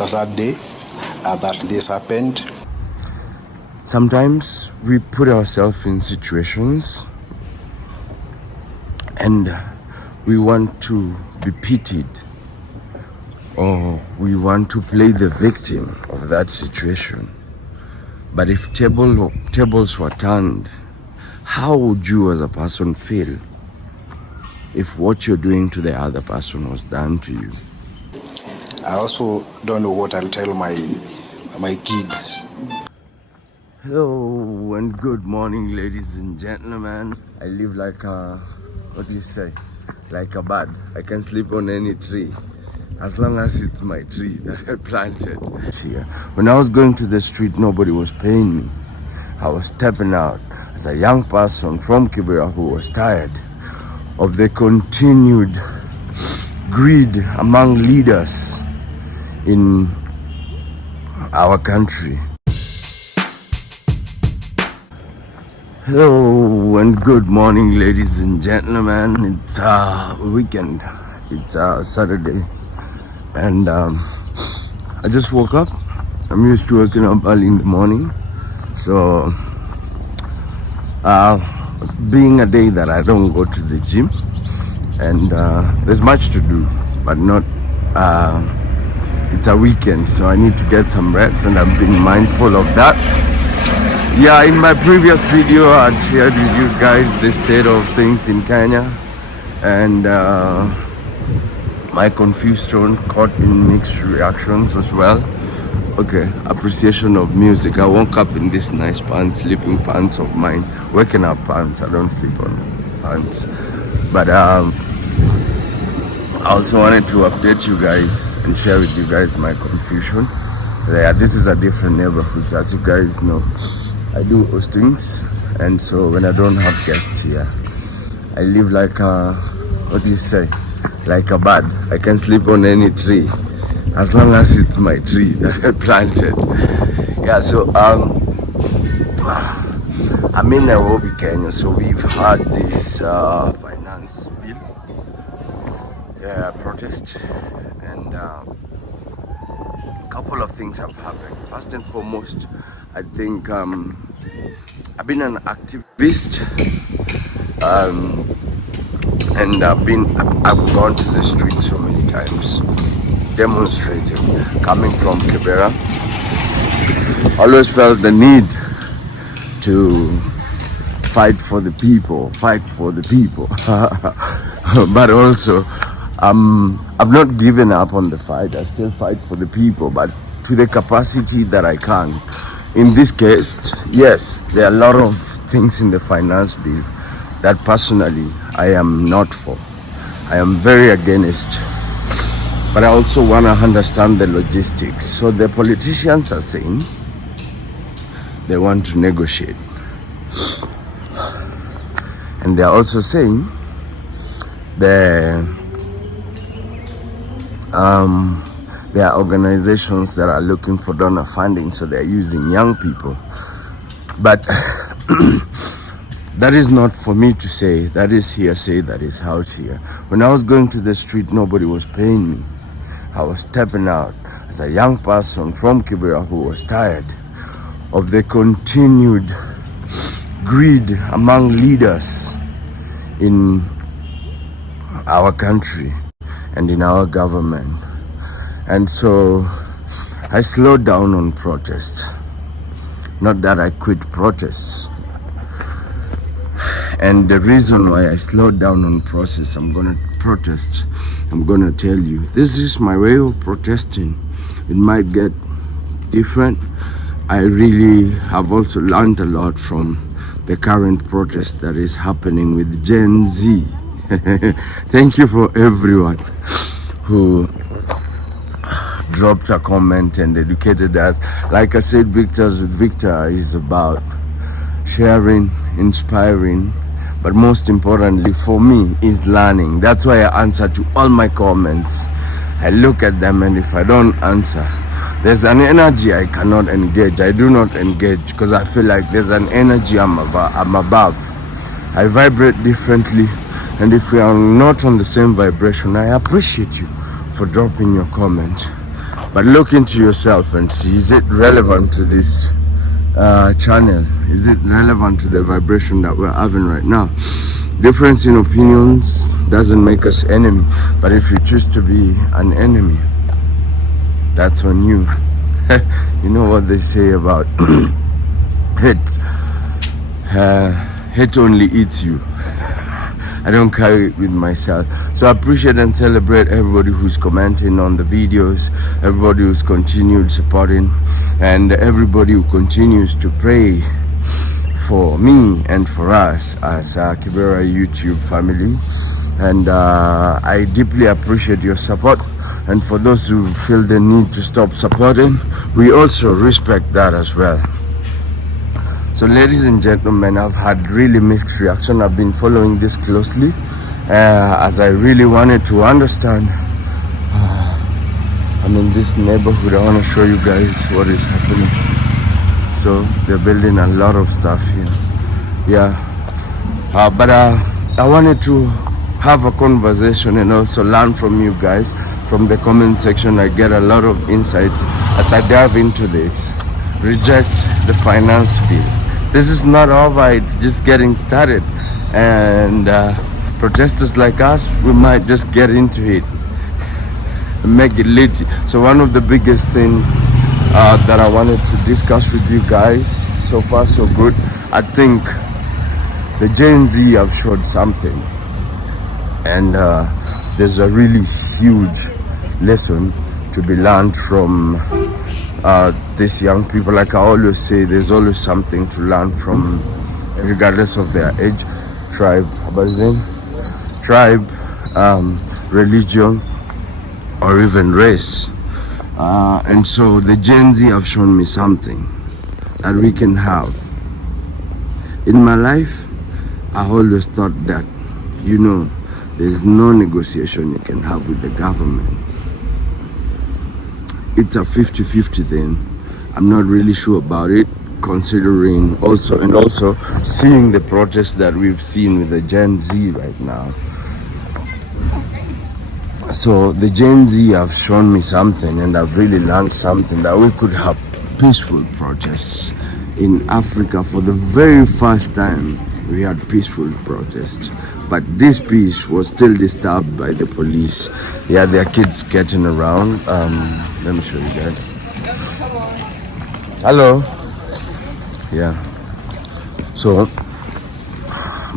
it's a sad day that this happened. Sometimes we put ourselves in situations and we want to be pitied, or we want to play the victim of that situation. But if tables were turned, how would you as a person feel if what you're doing to the other person was done to you? I also don't know what I'll tell my kids. Hello and good morning, ladies and gentlemen. I live like a, like a bird. I can sleep on any tree as long as it's my tree that I planted. When I was going to the street, nobody was paying me. I was stepping out as a young person from Kibera who was tired of the continued greed among leaders in our country. Hello and good morning, ladies and gentlemen. It's weekend. It's Saturday, and I just woke up. I'm used to waking up early in the morning, so being a day that I don't go to the gym, and there's much to do, but not. It's a weekend, so I need to get some rest, and I'm being mindful of that. Yeah, in my previous video, I shared with you guys the state of things in Kenya, and my confused tone caught in mixed reactions as well. Okay, appreciation of music. I woke up in this nice pants, sleeping pants of mine. Waking up pants, I don't sleep on pants. But I also wanted to update you guys and share with you guys my confusion. Yeah, this is a different neighborhood, as you guys know. I do hostings, and so when I don't have guests here, I live like a, like a bird. I can sleep on any tree as long as it's my tree that I planted. Yeah, so I'm in Nairobi, Kenya, so we've had this finance bill protest, and a couple of things have happened. First and foremost, I think I've been an activist, and I've gone to the streets so many times, demonstrating. Coming from Kibera, always felt the need to fight for the people, but also I've not given up on the fight. I still fight for the people, but to the capacity that I can. In this case, yes, there are a lot of things in the finance bill that personally I am not for. I am very against, but I also want to understand the logistics. So the politicians are saying they want to negotiate, and they're also saying there are organizations that are looking for donor funding, so they're using young people. But that is not for me to say. That is hearsay, that is out here. When I was going to the street, nobody was paying me. I was stepping out as a young person from Kibera who was tired of the continued greed among leaders in our country and in our government. And so I slowed down on protests. Not that I quit protests. And the reason why I slowed down on protest, I'm gonna tell you. This is my way of protesting. It might get different. I really have also learned a lot from the current protest that is happening with Gen Z. Thank you for everyone who dropped a comment and educated us. Like I said, Victor's with Victor is about sharing, inspiring, but most importantly for me is learning. That's why I answer to all my comments. I look at them, and if I don't answer, there's an energy I cannot engage. I do not engage because I feel like there's an energy I'm above. I vibrate differently, and if we are not on the same vibration, I appreciate you for dropping your comment. But look into yourself and see, is it relevant to this channel? Is it relevant to the vibration that we're having right now? Difference in opinions doesn't make us enemy, but if you choose to be an enemy, that's on you. You know what they say about hate only eats you. I don't carry it with myself. So I appreciate and celebrate everybody who's commenting on the videos, everybody who's continued supporting, and everybody who continues to pray for me and for us as Kibera YouTube family. And I deeply appreciate your support. And for those who feel the need to stop supporting, we also respect that as well. So ladies and gentlemen, I've had really mixed reaction. I've been following this closely as I really wanted to understand. I'm in this neighborhood. I want to show you guys what is happening. So they're building a lot of stuff here. Yeah, but I wanted to have a conversation and also learn from you guys. From the comment section, I get a lot of insights as I dive into this. Reject the finance bill. This is not over, it's just getting started. And protesters like us, we might just get into it and make it lit. So one of the biggest things that I wanted to discuss with you guys, so far so good, I think the Gen Z have showed something. And there's a really huge lesson to be learned from these young people. Like I always say, there's always something to learn from, regardless of their age, tribe, religion, or even race. And so the Gen Z have shown me something that we can have. In my life, I always thought that, you know, there's no negotiation you can have with the government. It's a 50-50 thing. I'm not really sure about it, considering also seeing the protests that we've seen with the Gen Z right now. So the Gen Z have shown me something, and I've really learned something, that we could have peaceful protests in Africa. For the very first time, we had peaceful protests, but this peace was still disturbed by the police. Yeah, there are kids getting around. Let me show you guys. Hello. Yeah. So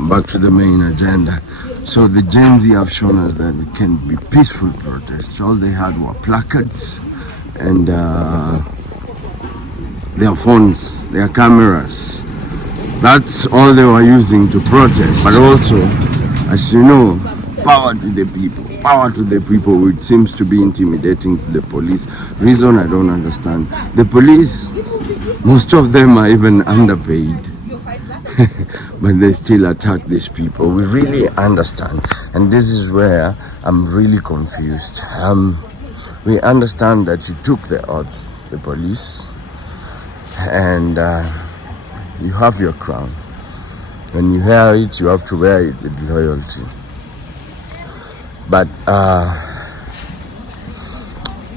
back to the main agenda. So the Gen Z have shown us that it can be peaceful protests. All they had were placards and their phones, their cameras. That's all they were using to protest. But also, as you know, power to the people. Power to the people, which seems to be intimidating to the police. Reason I don't understand. The police, most of them are even underpaid. But they still attack these people. We really understand. And this is where I'm really confused. We understand that you took the oath, the police, and you have your crown. When you wear it, you have to wear it with loyalty. But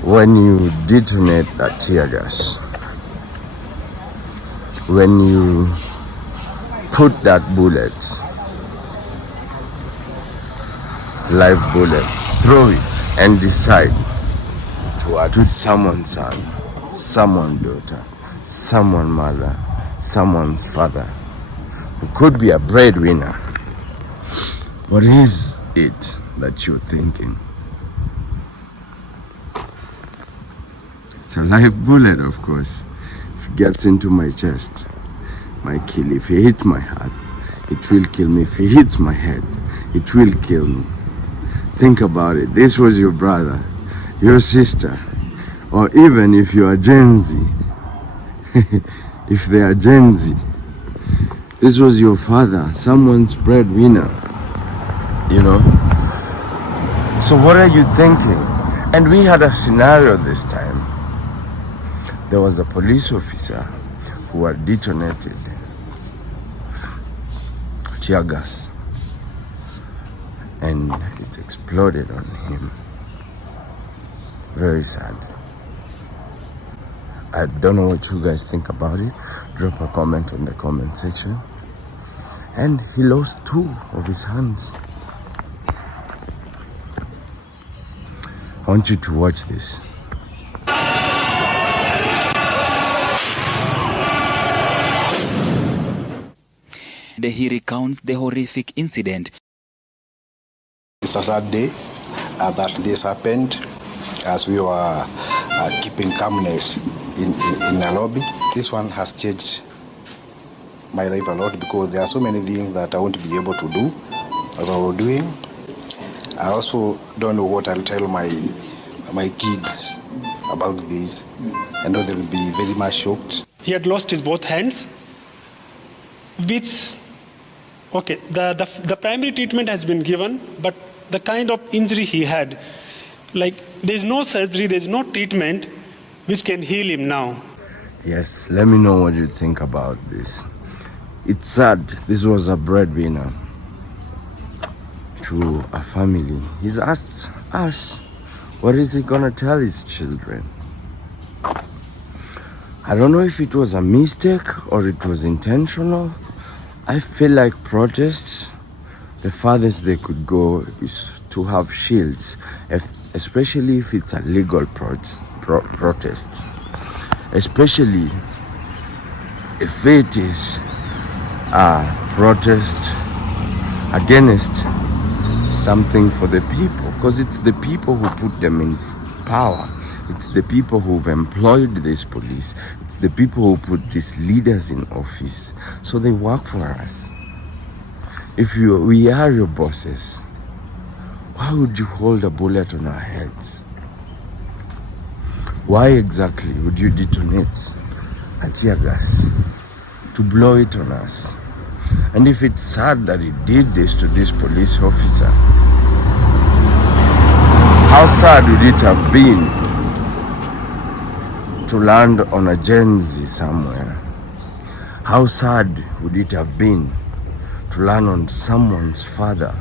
when you detonate that tear gas, when you put that bullet, live bullet, throw it and decide to someone's son, someone's daughter, someone's mother, someone's father, who could be a breadwinner. What is it that you're thinking? It's a live bullet, of course. If it gets into my chest, might kill. If it hits my heart, it will kill me. If it hits my head, it will kill me. Think about it. This was your brother, your sister, or even if you are Gen Z, if they are Gen Z, this was your father, someone's breadwinner, you know. So what are you thinking? And we had a scenario this time. There was a police officer who had detonated tear gas, and it exploded on him. Very sad. I don't know what you guys think about it. Drop a comment in the comment section. And he lost 2 of his hands. I want you to watch this. He recounts the horrific incident. It's a sad day that this happened as we were keeping calmness in the lobby. This one has changed my life a lot because there are so many things that I won't be able to do as I was doing. I also don't know what I'll tell my kids about this. I know they will be very much shocked. He had lost his both hands, which, okay, the primary treatment has been given, but the kind of injury he had, like there's no surgery, there's no treatment which can heal him now. Yes, let me know what you think about this. It's sad. This was a breadwinner to a family. He's asked us, what is he gonna tell his children? I don't know if it was a mistake or it was intentional. I feel like protests, the farthest they could go is to have shields, especially if it's a legal protest. Especially if it is a protest against something for the people, because it's the people who put them in power. It's the people who've employed this police. It's the people who put these leaders in office. So they work for us. If we are your bosses, why would you hold a bullet on our heads? Why exactly would you detonate a tear gas to blow it on us? And if it's sad that he did this to this police officer, how sad would it have been to land on a Gen Z somewhere? How sad would it have been to land on someone's father?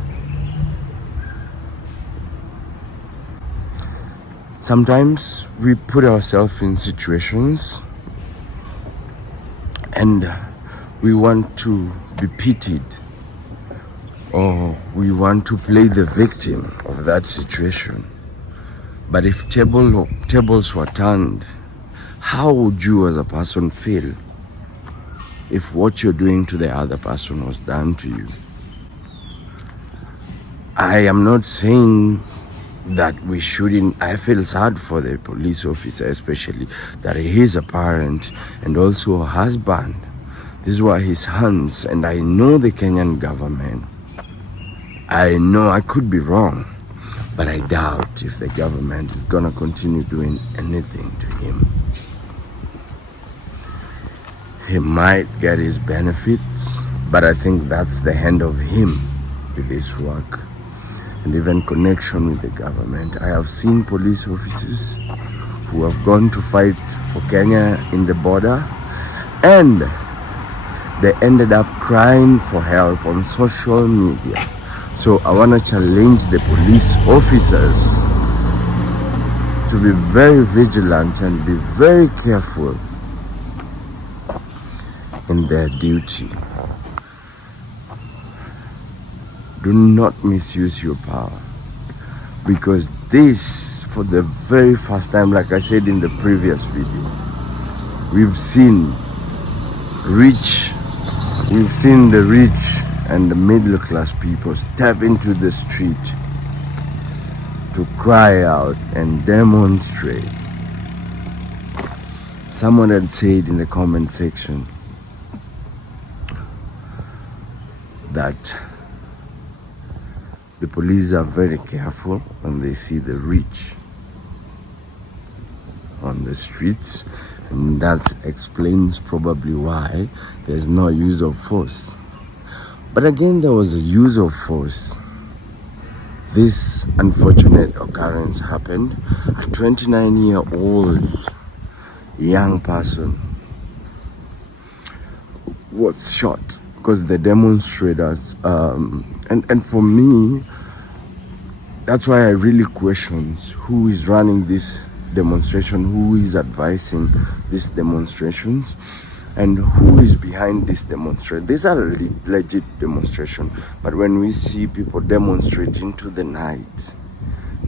Sometimes we put ourselves in situations and we want to be pitied, or we want to play the victim of that situation. But if tables were turned, how would you as a person feel if what you're doing to the other person was done to you? I am not saying that we shouldn't. I feel sad for the police officer, especially that he is a parent and also a husband. These were his hands, and I know the Kenyan government. I know I could be wrong, but I doubt if the government is gonna continue doing anything to him. He might get his benefits, but I think that's the end of him with this work and even connection with the government. I have seen police officers who have gone to fight for Kenya in the border, and they ended up crying for help on social media. So I want to challenge the police officers to be very vigilant and be very careful in their duty. Do not misuse your power, because this, for the very first time, like I said in the previous video, we've seen the rich and the middle class people step into the street to cry out and demonstrate. Someone had said in the comment section that the police are very careful when they see the rich on the streets, and that explains probably why there's no use of force. But again, there was a use of force. This unfortunate occurrence happened. A 29-year-old young person was shot because the demonstrators, and for me, that's why I really question who is running this demonstration, who is advising these demonstrations, and who is behind this demonstration. These are legit demonstrations, but when we see people demonstrate into the night,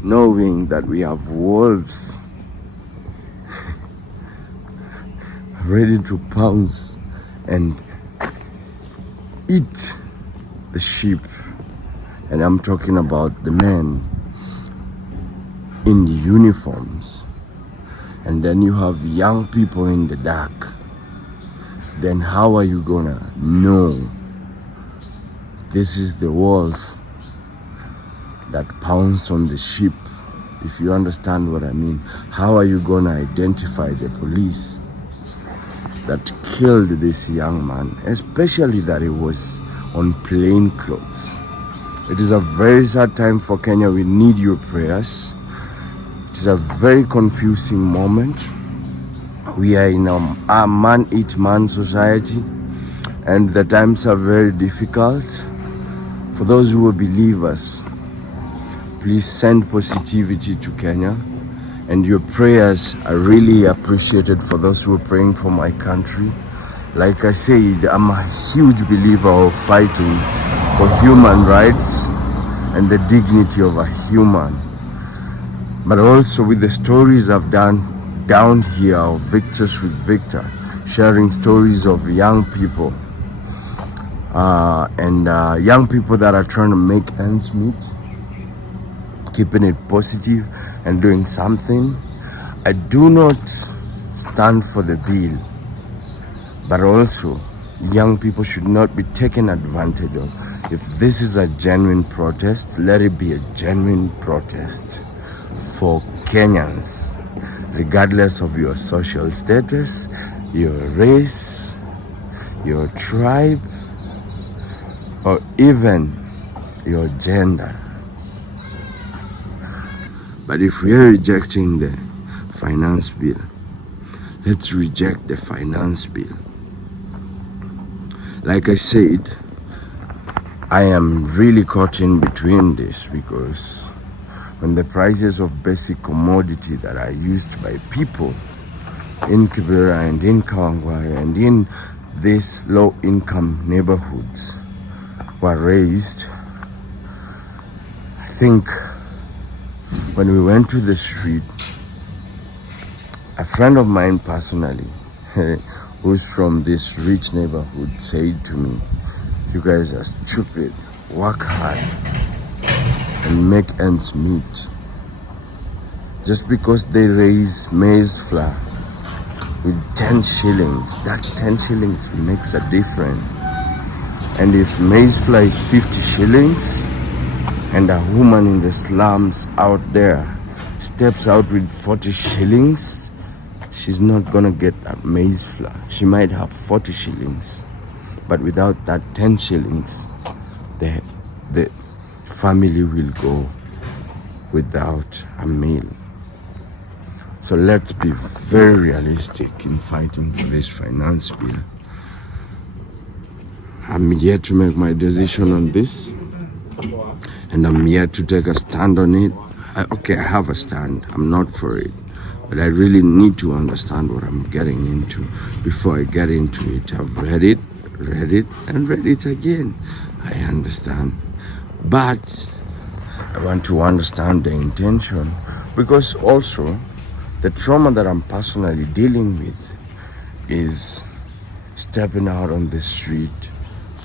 knowing that we have wolves ready to pounce and eat the sheep, and I'm talking about the men in the uniforms, and then you have young people in the dark, then how are you gonna know this is the wolf that pounced on the sheep? If you understand what I mean, how are you gonna identify the police that killed this young man, especially that he was on plain clothes? It is a very sad time for Kenya. We need your prayers. It is a very confusing moment. We are in a man-eat-man society, and the times are very difficult. For those who will believe us, please send positivity to Kenya, and your prayers are really appreciated for those who are praying for my country. Like I said, I'm a huge believer of fighting for human rights and the dignity of a human. But also with the stories I've done down here of Victors with Victor, sharing stories of young people and young people that are trying to make ends meet, keeping it positive and doing something. I do not stand for the bill, but also young people should not be taken advantage of. If this is a genuine protest, let it be a genuine protest for Kenyans, regardless of your social status, your race, your tribe, or even your gender. But if we are rejecting the finance bill, let's reject the finance bill. Like I said, I am really caught in between this, because when the prices of basic commodity that are used by people in Kibera and in Kawangware and in these low-income neighborhoods were raised, I think when we went to the street, a friend of mine personally, who's from this rich neighborhood, said to me, "You guys are stupid, work hard and make ends meet." Just because they raise maize flour with 10 shillings, that 10 shillings makes a difference. And if maize flour is 50 shillings, and a woman in the slums out there steps out with 40 shillings, she's not gonna get a maize flour. She might have 40 shillings, but without that 10 shillings, the family will go without a meal. So let's be very realistic in fighting for this finance bill. I'm yet to make my decision on this, and I'm yet to take a stand on it. I have a stand. I'm not for it, but I really need to understand what I'm getting into before I get into it. I've read it, and read it again. I understand, but I want to understand the intention, because also the trauma that I'm personally dealing with is stepping out on the street,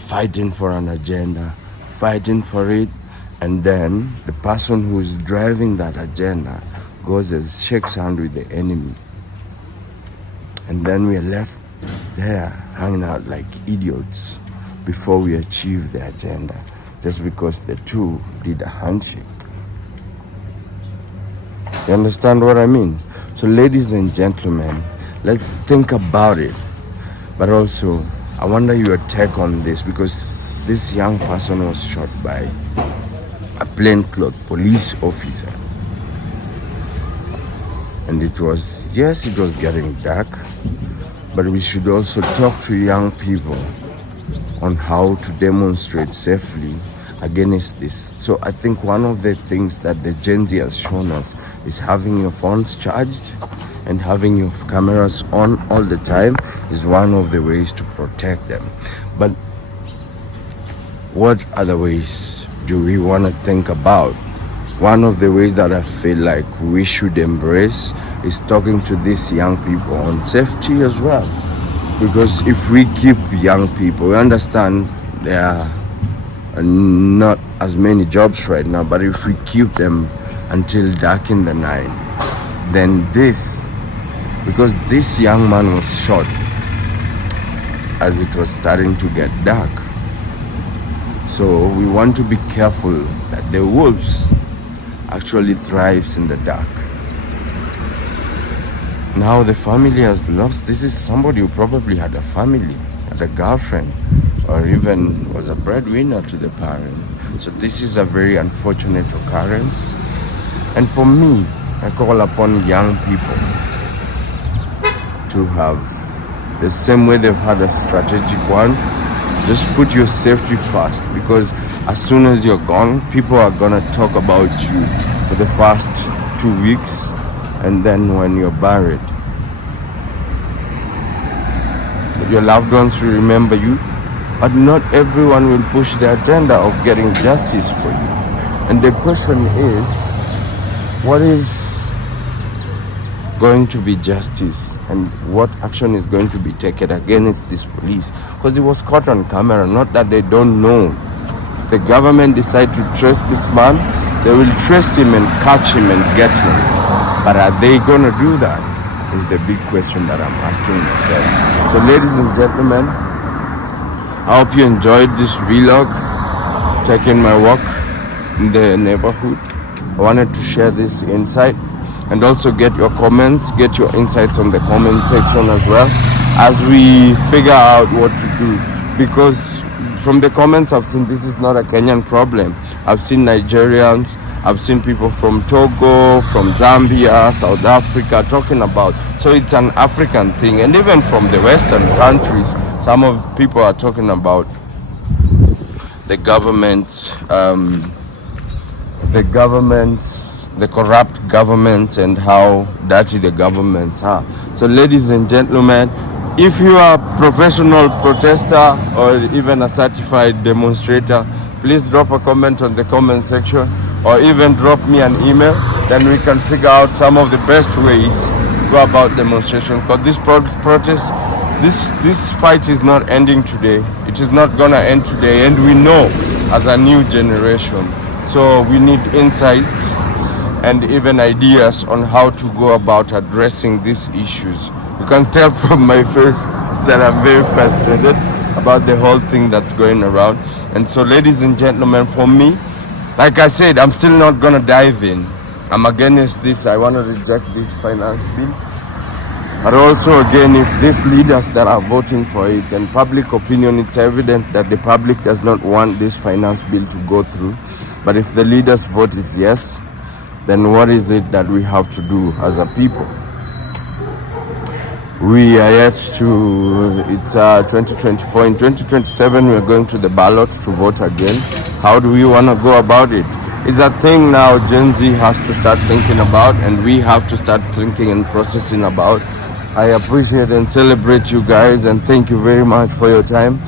fighting for an agenda, fighting for it, and then the person who is driving that agenda goes and shakes hands with the enemy. And then we are left there hanging out like idiots before we achieve the agenda, just because the two did a handshake. You understand what I mean? So ladies and gentlemen, let's think about it. But also, I wonder your take on this, because this young person was shot by a plainclothes police officer. And it was getting dark, but we should also talk to young people on how to demonstrate safely against this. So I think one of the things that the Gen Z has shown us is having your phones charged and having your cameras on all the time is one of the ways to protect them. But what other ways do we want to think about? One of the ways that I feel like we should embrace is talking to these young people on safety as well. Because if we keep young people, we understand there are not as many jobs right now, but if we keep them until dark in the night, then because this young man was shot as it was starting to get dark. So we want to be careful that the wolves actually thrives in the dark. Now the family has lost. This is somebody who probably had a family, had a girlfriend, or even was a breadwinner to the parent. So this is a very unfortunate occurrence. And for me, I call upon young people to have the same way they've had a strategic one. Just put your safety first, because as soon as you're gone, people are gonna talk about you for the first 2 weeks, and then when you're buried, your loved ones will remember you, but not everyone will push the agenda of getting justice for you. And the question is, what is going to be justice, and what action is going to be taken against this police? Because it was caught on camera, not that they don't know. If the government decide to trace this man, they will trace him and catch him and get him. But are they going to do that? Is the big question that I'm asking myself. So ladies and gentlemen, I hope you enjoyed this vlog, taking my walk in the neighborhood. I wanted to share this insight and also get your comments, get your insights on the comment section as well, as we figure out what to do. Because from the comments I've seen, this is not a Kenyan problem. I've seen Nigerians, I've seen people from Togo, from Zambia, South Africa talking about, so it's an African thing. And even from the Western countries, some of people are talking about the corrupt government and how dirty the governments are. So ladies and gentlemen, if you are a professional protester or even a certified demonstrator, please drop a comment on the comment section, or even drop me an email. Then we can figure out some of the best ways to go about demonstration. Because this protest, this fight is not ending today. It is not gonna end today, and we know as a new generation. So we need insights and even ideas on how to go about addressing these issues. You can tell from my face that I'm very frustrated about the whole thing that's going around. And so ladies and gentlemen, for me, like I said, I'm still not gonna dive in. I'm against this. I want to reject this finance bill. But also again, if these leaders that are voting for it, and public opinion, it's evident that the public does not want this finance bill to go through. But if the leaders' vote is yes, then what is it that we have to do as a people? We are yet to, it's 2024. In 2027, we are going to the ballot to vote again. How do we want to go about it? It's a thing now Gen Z has to start thinking about, and we have to start thinking and processing about. I appreciate and celebrate you guys, and thank you very much for your time.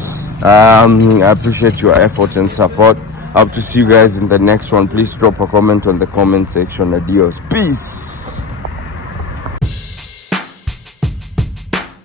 I appreciate your effort and support. I hope to see you guys in the next one. Please drop a comment on the comment section. Adios. Peace.